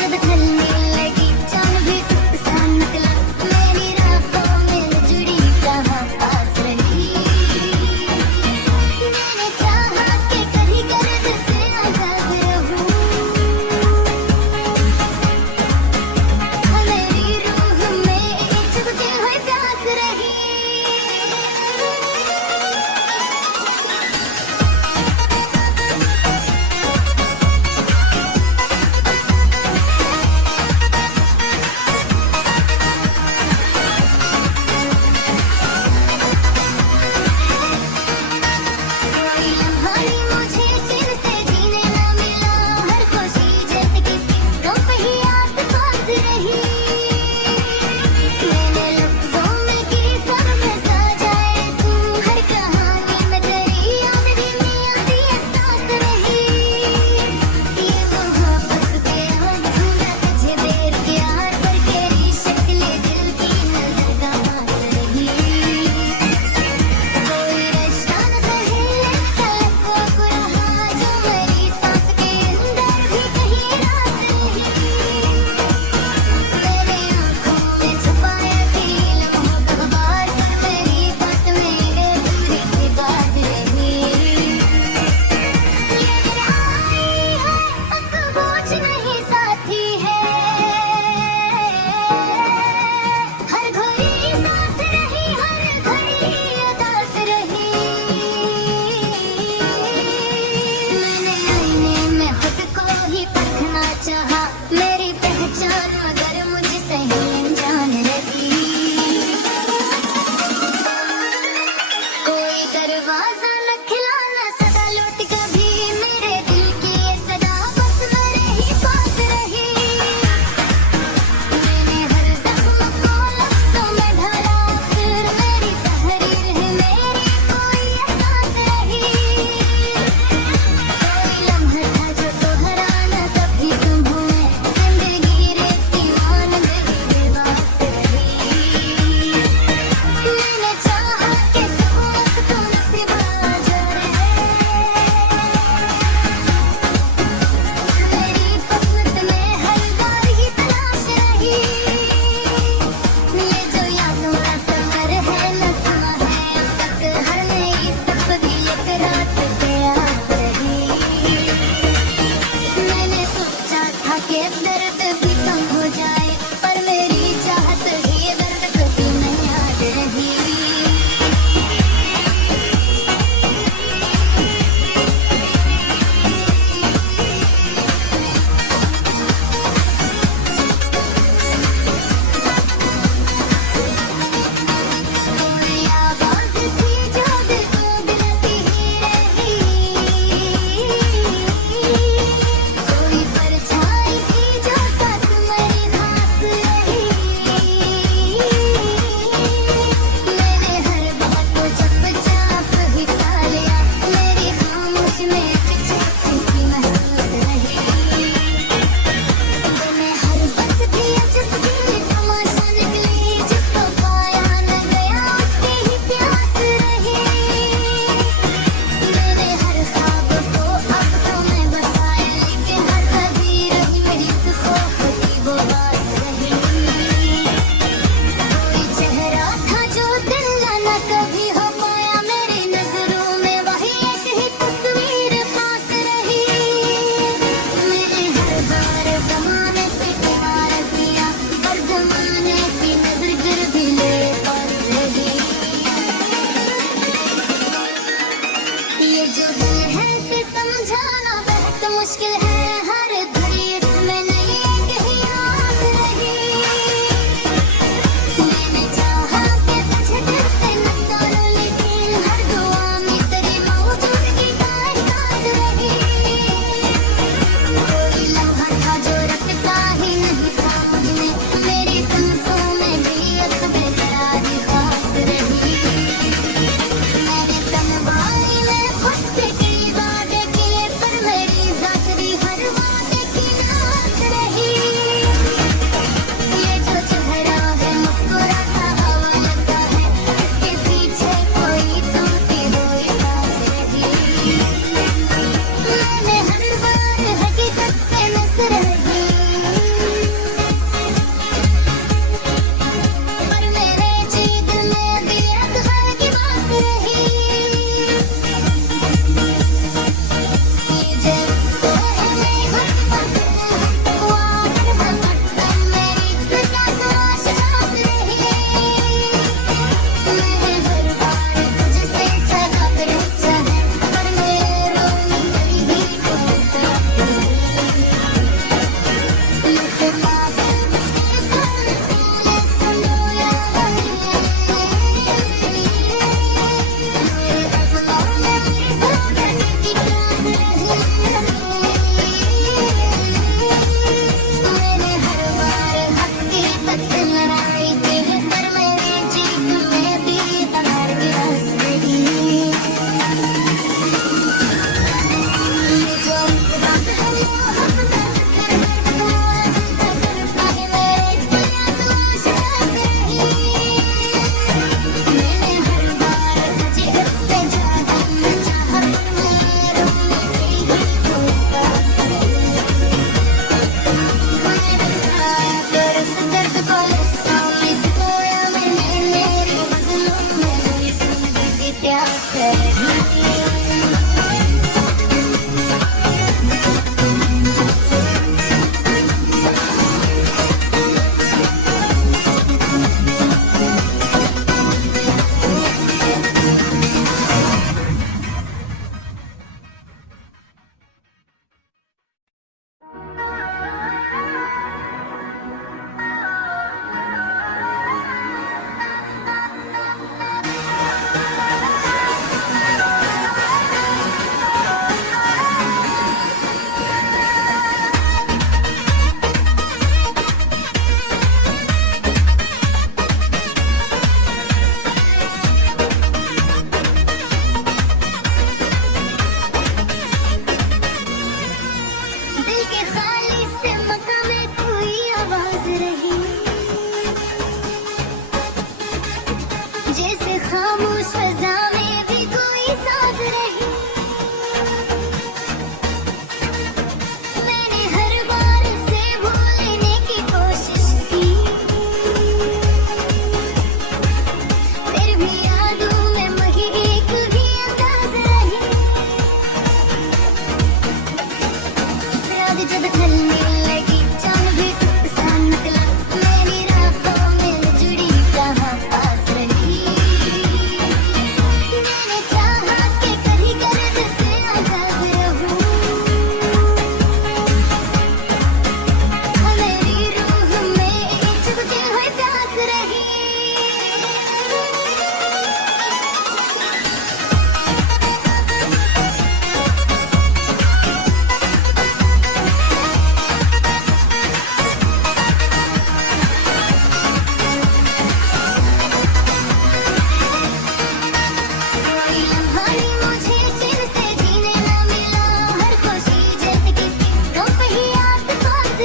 जब ढलने लगी चांद भी टूट सा निकला, मेरी राहों में जुड़ी कहाँ पास रही। मैंने चाहा कि कभी गर्द से आजाद रहूं, मेरी रूह में चुभती हुई प्यास रही। कोई लम्हा भी मुझे जिनसे जीने न मिला, हर खुशी जैसे किसी गम पे ही आस-पास रही। मैंने लफ्ज़ों में की सब में सजाए तू, हर कहानी में तेरी याद भी आती एहसास रही। ये मोहब्बत पे हम ढूंढा तुझे देर किया, पर तेरी शक्ल दिल की नजर का पास रही। कोई रिश्ता न सहे तलक को रहा, जो मेरी सांस के अंदर भी कहीं रास रही। मेरे आँखों में छुपाया थी लम्हों का बार, पर मेरी बात में अधूरी सी बात रही। ये तन्हाई है अब बोझ नहीं साथी है, हर घड़ी साथ रही, हर घड़ी उदास रही। मैंने आईने में खुद को ही परखना चाहा, मेरी पहचान मगर मुझसे ही अनजान रही। कोई दरवाजा न खिलाना सदा लौट कभी, मेरे दिल की ये सदा बस मेरे ही पास रही। मैंने हर जख्म को लफ्ज़ों में ढाला, फिर मेरी तहरीर है, मेरी कोई एहसास रही। कोई लम्हा था जो दोहराना कभी तुम हुए, जिंदगी रेती मान गई बेबस रही। मैंने चाहा कि सब वक्त तुम सिवा जाए, मेरी किस्मत में हर बार ही तलाश रही। ये जो यादों का सफर है न थमा है अब तक, हर नई सफ भी एक रात प्यास रही। मैंने सोचा था कि दर्द भी कम हो जाए, पर मेरी चाहत ही दर्द कभी न याद रही। कोई आवाज़ थी जो दिल को दिलाती ही रही, कोई परछाई थी जो साथ मेरी था,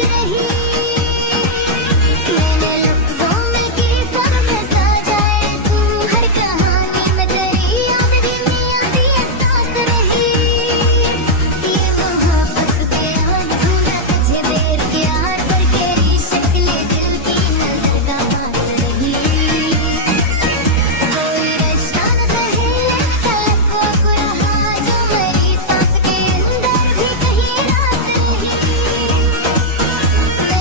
रही मैंने लफ्जों में की सब में सा जाए तू हर कहानी में तेरी याद भी मियां दी एहसास रही ये मोहब्बत पे आज ढूंढा तुझे देर प्यार पर तेरी शक्ल दिल की नजर का पास रही कोई रिश्ता न सहे तलक को रहा जो मेरी सांस के अंदर भी कहीं रास रही मैं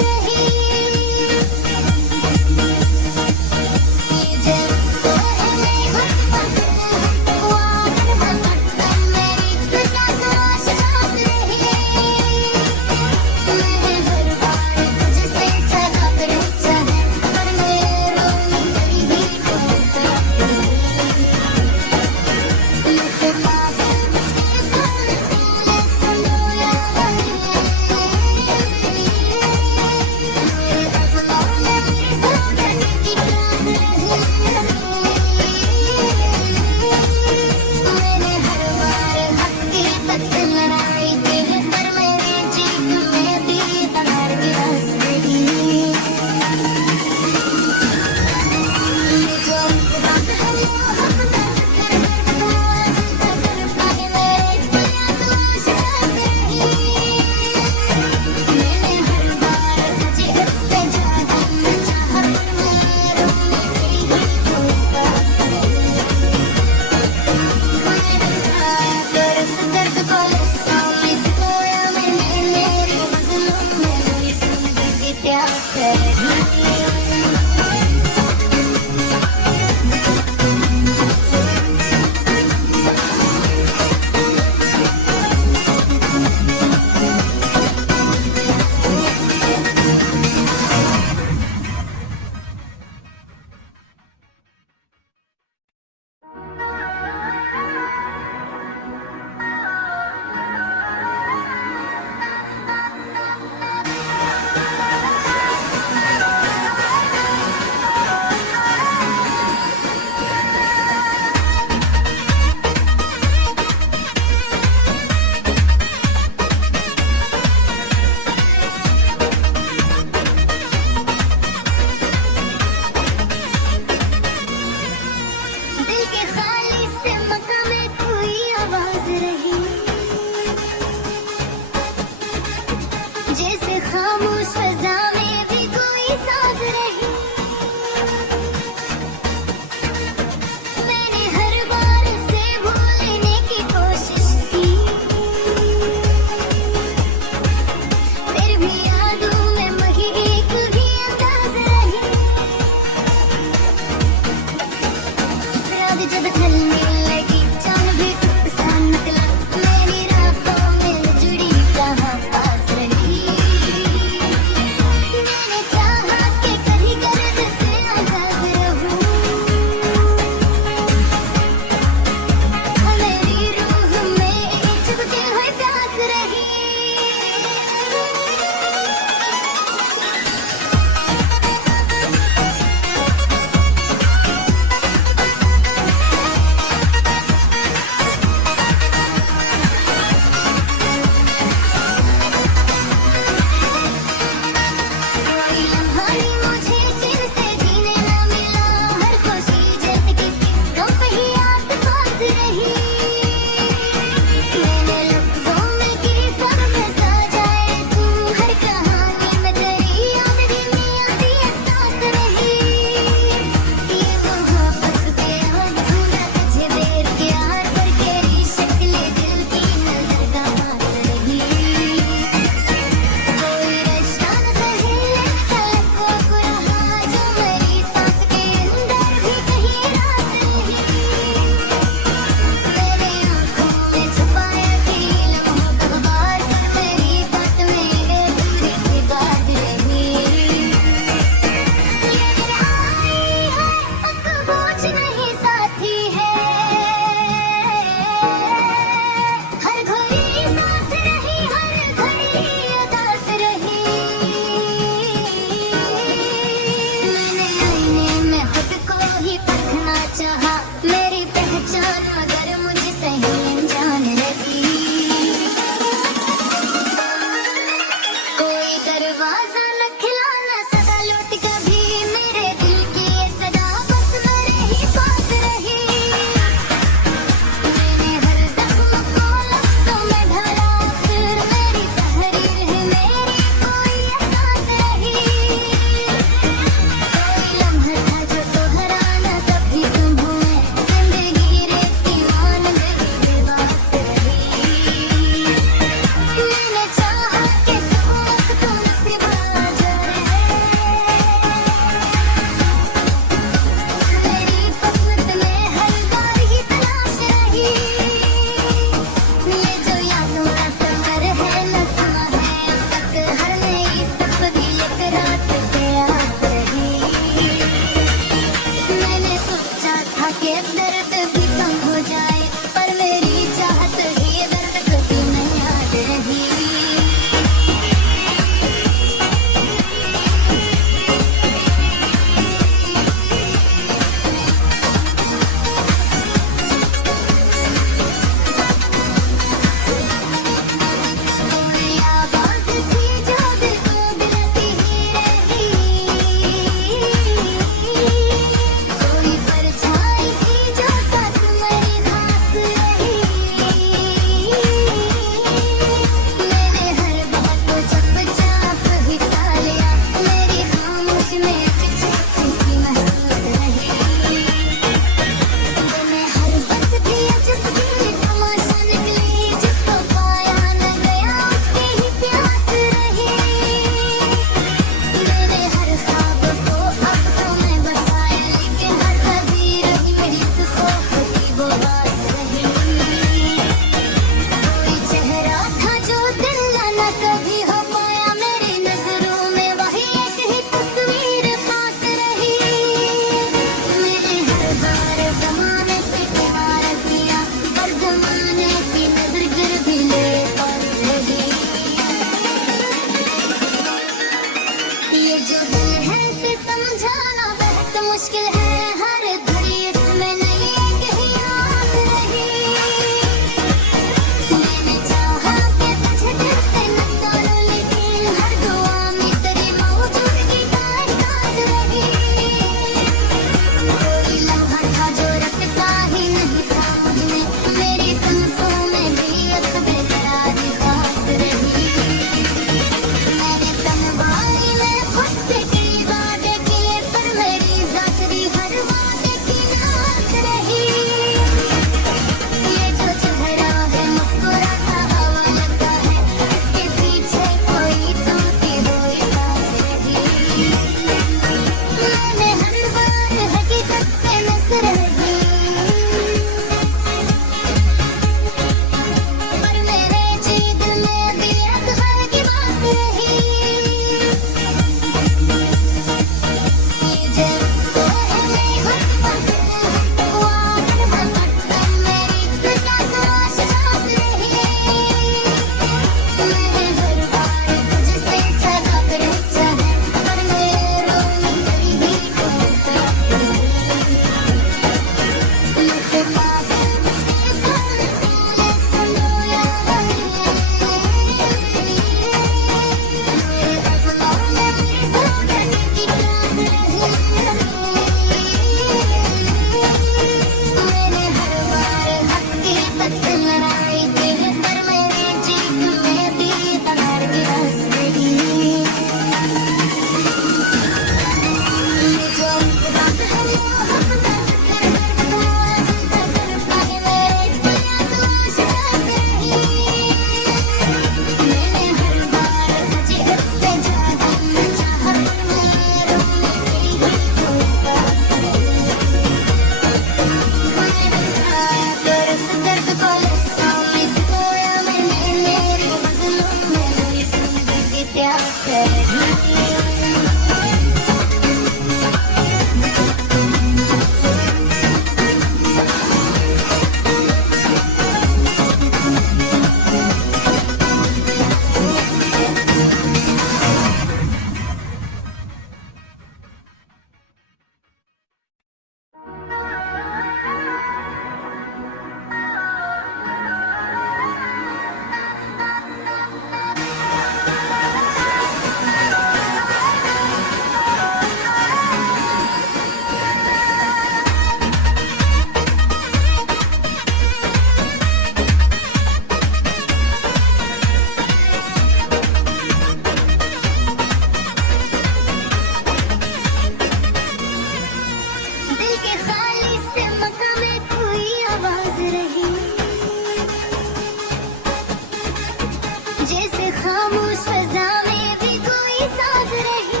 खामोश फजा में भी कोई सांस रही।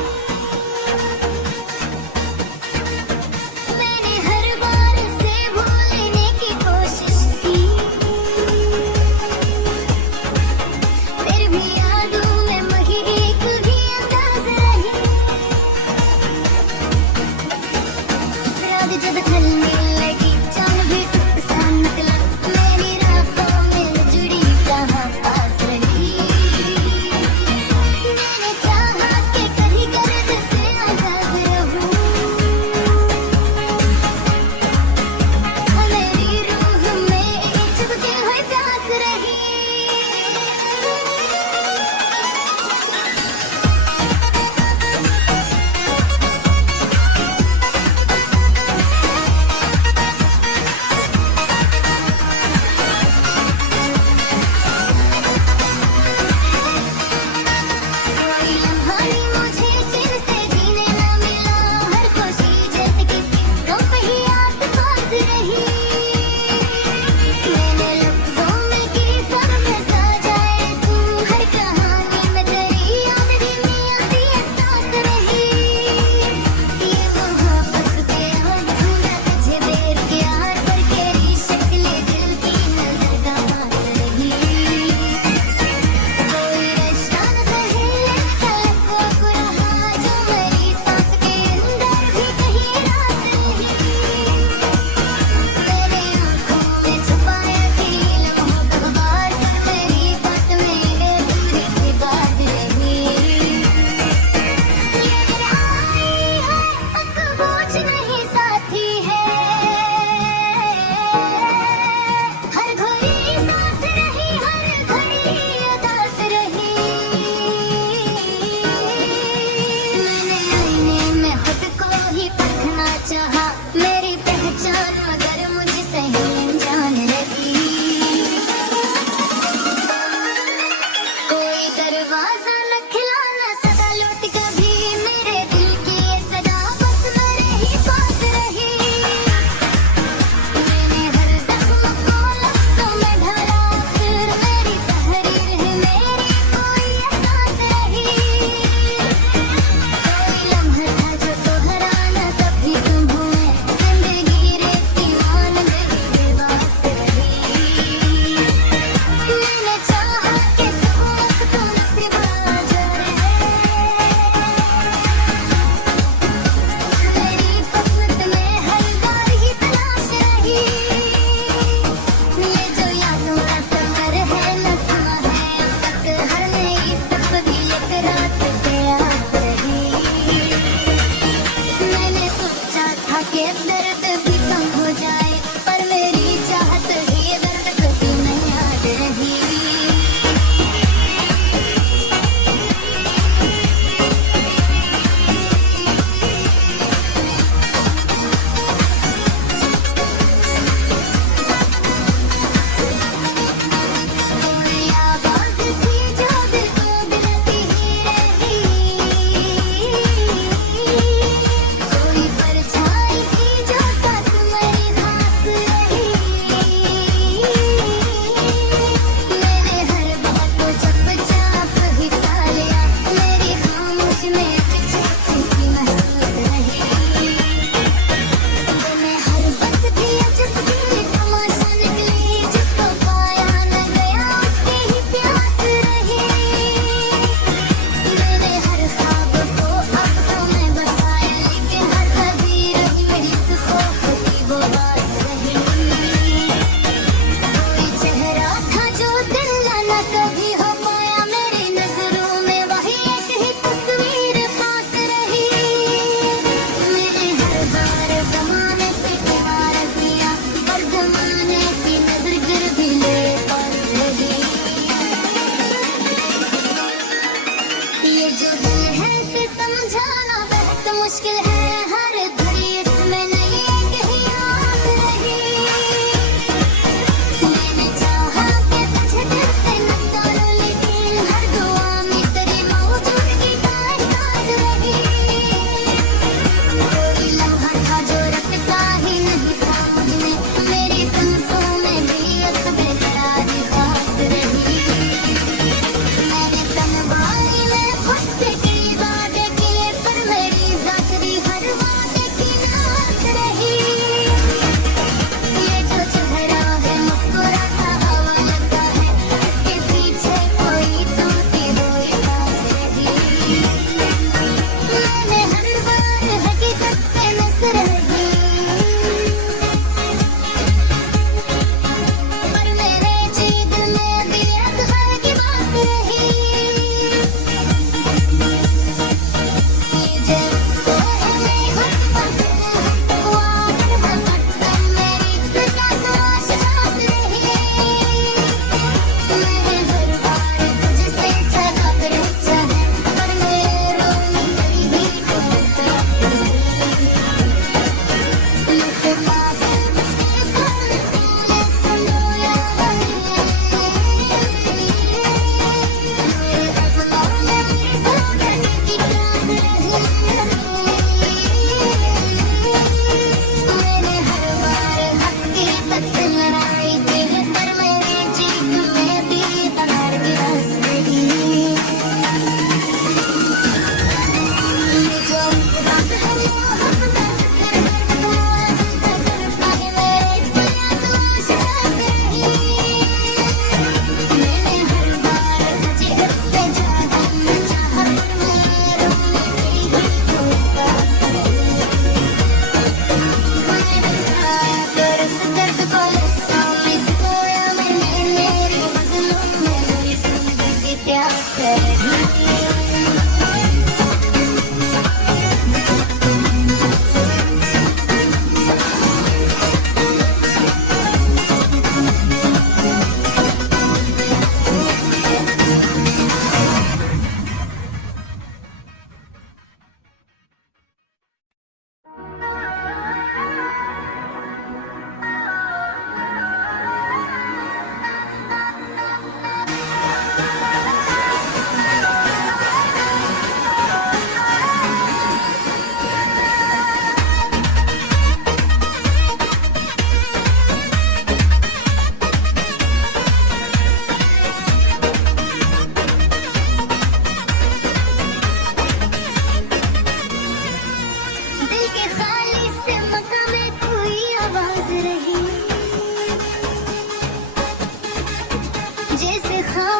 मैंने हर बार से भूलने की कोशिश की, फिर भी यादों में मही एक भी अंदाज रही। रात जब ढलने लगी चांद भी टूट सा निकला, मेरी राहों में जुड़ी कहाँ पास रही।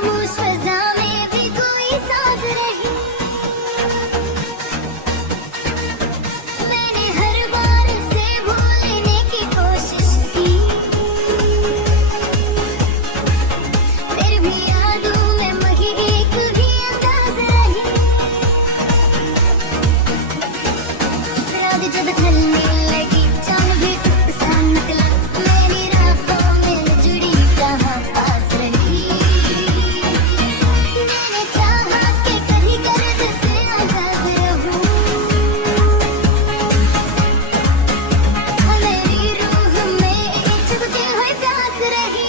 खामोश फजा में भी कोई साज रही। मैंने हर बार से भूलने की कोशिश की, फिर भी यादों में मही एक भी अंदाज रही। रात जब ढलने लगी चांद भी टूट सा निकला, मेरी रातों में जुड़ी कहाँ पास रही। मैंने चाहा कि कहीं गर्द से आजाद रहूं, मेरी रूह में चुभती हुई प्यास रही।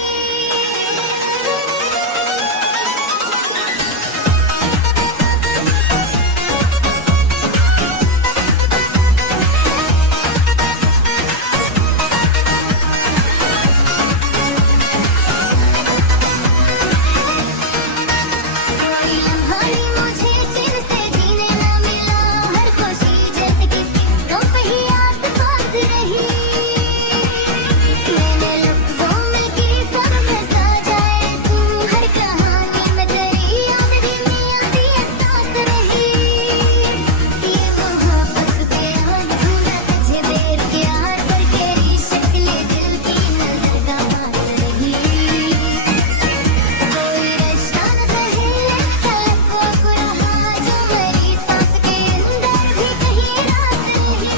कोई लम्हा भी मुझे चिर से जीने न मिला, हर खुशी जैसे किसी गम पे ही आस पास रही। मैंने लफ्जों में की सब में सा जाए तू, हर कहानी में तेरी याद धीमी आती एहसास रही। ये मोहब्बत पे आज ढूंढा तुझे देर किया, पर तेरी शक्ल दिल की नजर का पास रही। कोई रिश्ता न सहे तलक को रहा, जो मेरी सांस के अंदर भी कहीं रास रही।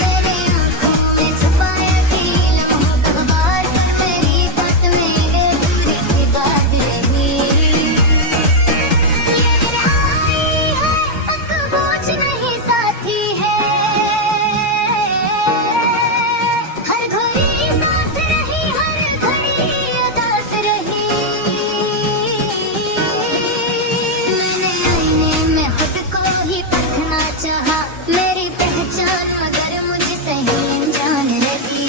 मेरे आँखों में छुपाया थी लम्हों का बार, पर मेरी बात में अधूरी सी बात रही। ये आई है अब बोझ नहीं साथी है, हर घड़ी साथ रही, हर घड़ी उदास रही। मैंने आईने में खुद को ही परखना चाहा, मेरी पहचान मगर मुझसे ही अनजान रही।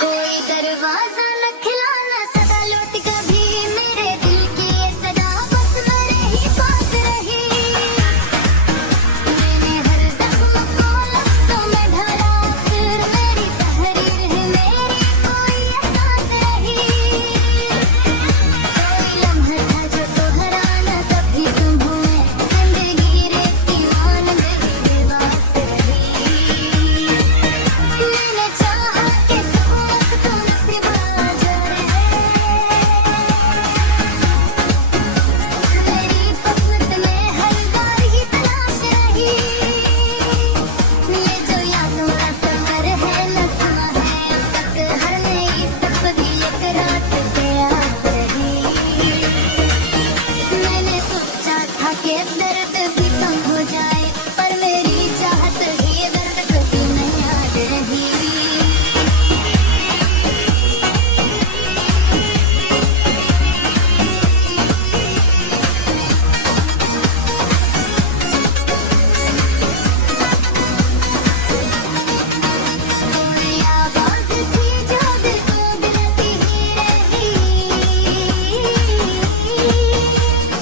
कोई दरवाजा न खिलाना सदा लौट कभी, मेरे दिल की ये सदा बस मेरे ही पास रही। मैंने हर जख्म को लफ्जों में ढला, फिर मेरी तहरीर है, मेरी कोई एहसास रही। कोई लम्हा था जो दोहराना कभी तुम हुए, जिंदगी रेत की मानंद ही बेबस रही। मैंने चाहा कि सब वक्त नसीब आ जाए, मेरी किस्मत में हर बार ही तलाश रही। ये जो यादों का सफर है न थमा है अब तक, हर नई सफर एक रात प्यास रही। मैंने सोचा था कि दर्द भी कम हो जाए, पर मेरी चाहत ही दर्द कभी नहीं याद रही। कोई आवाज़ थी जो दिल को गिराती ही रही,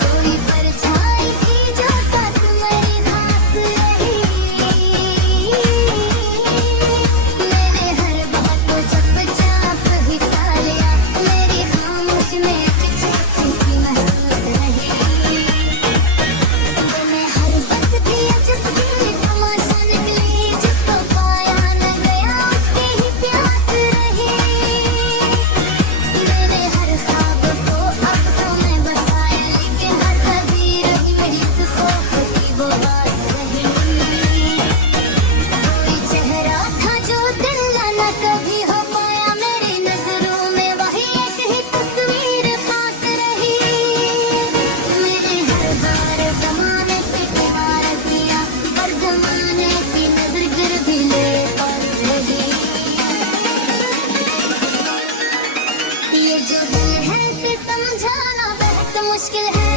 कोई परछाई थी जो साथ मेरी घास रही। मैंने हर बात को चुपचाप ही सा लिया, मेरी खामोश में चिंता सी महसूस रही। मैं हर बात की अजब की तमाशा निकली, जिसको पाया न गया उसकी ही प्यास रही। मैंने हर ख्वाब को अब तो मैं बसाया, लेकिन हर कभी रही मेरी खौफ की वो आस रही। कोई चेहरा था जो दिल न कभी हो पाया, मेरी नजरों में वही एक ही तस्वीर खास रही। मैंने हर बार जमाने से प्यार किया, पर जमाने की नजर फिर भी मेरे पास रही। ये जो दिल है इसे समझाना बहुत मुश्किल है।